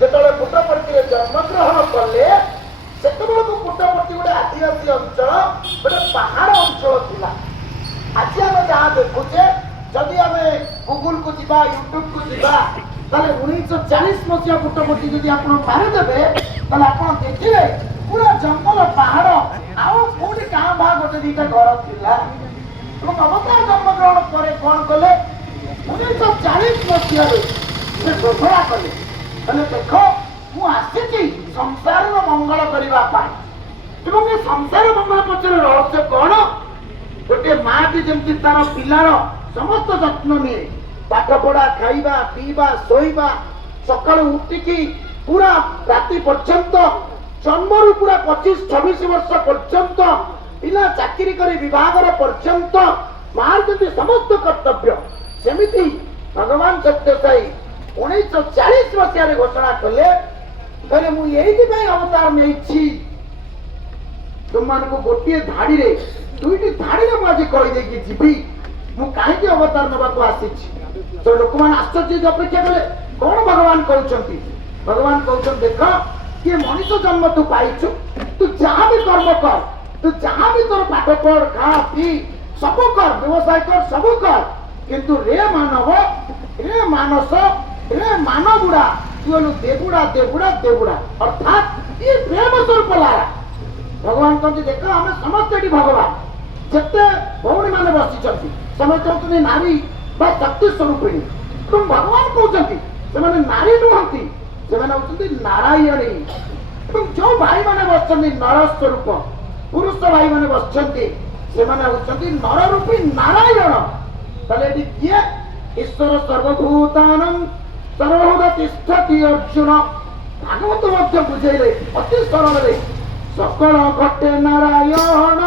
ଯେତେବେଳେ ପୁଟ୍ଟପର୍ତ୍ତିରେ ଜନ୍ମଗ୍ରହଣ କଲେ ସେତେବେଳକୁ ପୁଟ୍ଟପର୍ତ୍ତି ଗୋଟେ ଆଦିବାସୀ ଅଞ୍ଚଳ, ଗୋଟେ ପାହାଡ଼ ଅଞ୍ଚଳ ଥିଲା। ଆଜି ଆମେ ଯାହା ଦେଖୁଛେ, ଯଦି ଆମେ ଗୁଗୁଲକୁ ଯିବା, ୟୁଟ୍ୟୁବକୁ ଯିବା, ତାହେଲେ 1940 ମସିହା ପୁଟ୍ଟପର୍ତ୍ତି ଯଦି ଆପଣ ମାରିଦେବେ, ତାହେଲେ ଆପଣ ଦେଖିବେ ପୁରା ଜଙ୍ଗଲ ପାହାଡ଼, ଆଉ କୋଉଠି କାଁ ଭାଁ ଗୋଟେ ଦିଟା ଘର ଥିଲା। ଏବଂ ଅବତାର ଜନ୍ମଗ୍ରହଣ ପରେ କଣ କଲେ, 1940 ମସିହାରେ ସେ ଘୋଷଣା କଲେ, ହେଲେ ଦେଖ ମୁଁ ଆସିଛି ସଂସାରର ମଙ୍ଗଳ କରିବା ପାଇଁ। ଏବଂ ଏ ସଂସାର ମଙ୍ଗଳ ପଛରେ ରହସ୍ୟ କଣ? ଗୋଟିଏ ମାଟି ଯେମିତି ତାର ପିଲାର ସମସ୍ତ ଯତ୍ନ ନିଏ, ପାଠ ପଢା, ଖାଇବା, ପିଇବା, ଶୋଇବା, ସକାଳୁ ଉଠିକି ପୁରା ରାତି ପର୍ଯ୍ୟନ୍ତ, ଜନ୍ମରୁ ପୁରା 25-26 ବର୍ଷ ପର୍ଯ୍ୟନ୍ତ, ପିଲା ଚାକିରି କରି ବିବାହର ପର୍ଯ୍ୟନ୍ତ ମାର ଯେମିତି ସମସ୍ତ କର୍ତ୍ତବ୍ୟ, ସେମିତି ଭଗବାନ ସତ୍ୟସାଇ 1940 ମସିହାରେ ଘୋଷଣା କଲେ, କହିଲେ ମୁଁ ଏଇଥିପାଇଁ ଅବତାର ନେଇଛି, ତୁମମାନଙ୍କୁ ଗୋଟିଏ ଧାଡିରେ, ଦୁଇଟି ଧାଡିରେ ମୁଁ ଆଜି କହିଦେଇକି ଯିବି ମୁଁ କାହିଁକି ଅବତାର ନେବାକୁ ଆସିଛି। ତ ଲୋକମାନେ ଆଶ୍ଚର୍ଯ୍ୟ ଅପେକ୍ଷା କଲେ, କଣ ଭଗବାନ କହୁଛନ୍ତି? ଭଗବାନ କହୁଛନ୍ତି, ଦେଖ କିଏ ମଣିଷ ଜନ୍ମ ତୁ ପାଇଛୁ, ତୁ ଯାହା ବି କର୍ମ କର, ତୁ ଯାହା ବି ତୋର ପାଠ ପଢ, ଖା, ପିଇ, ସବୁ କର, ବ୍ୟବସାୟ କର, ସବୁ କର, କିନ୍ତୁ ରେ ମାନବ, ରେ ମାନସ, ରେ ମାନବୁଡା, ତୁ ହେଲୁ ଦେବୁଡା, ଦେବୁଡା, ଦେବୁଡା, ଅର୍ଥାତ୍ ଇଏ ପ୍ରେମ ସ୍ୱରୂପ ଲାରା। ଭଗବାନ କହନ୍ତି, ଦେଖ ଆମେ ସମସ୍ତେ ଏଠି ଭଗବାନ, ଯେତେ ଭଉଣୀ ମାନେ ବସିଛନ୍ତି ସମସ୍ତେ ହଉଛନ୍ତି ନାରୀ ବା ଶକ୍ତି ସ୍ୱରୂପିଣୀ। ଏବଂ ଭଗବାନ କହୁଛନ୍ତି ସେମାନେ ନାରୀ ନୁହନ୍ତି, ସେମାନେ ହଉଛନ୍ତି ନାରାୟଣୀ। ଏବଂ ଯୋଉ ଭାଇମାନେ ବସିଛନ୍ତି ନର ସ୍ୱରୂପ, ପୁରୁଷ ଭାଇମାନେ ବସିଛନ୍ତି ସେମାନେ ହଉଛନ୍ତି ନର ରୂପୀ ନାରାୟଣ। ତାହେଲେ ଏଠି କିଏ? ଈଶ୍ୱର ସର୍ବଭୂତାନଂ ସର୍ବଭୂତ ତିଷ୍ଠତି ଅର୍ଜୁନ। ଭାଗବତ ମଧ୍ୟ ବୁଝେଇଲେ ଅତି ସରଳରେ, ସକଳ ଘଟେ ନାରାୟଣ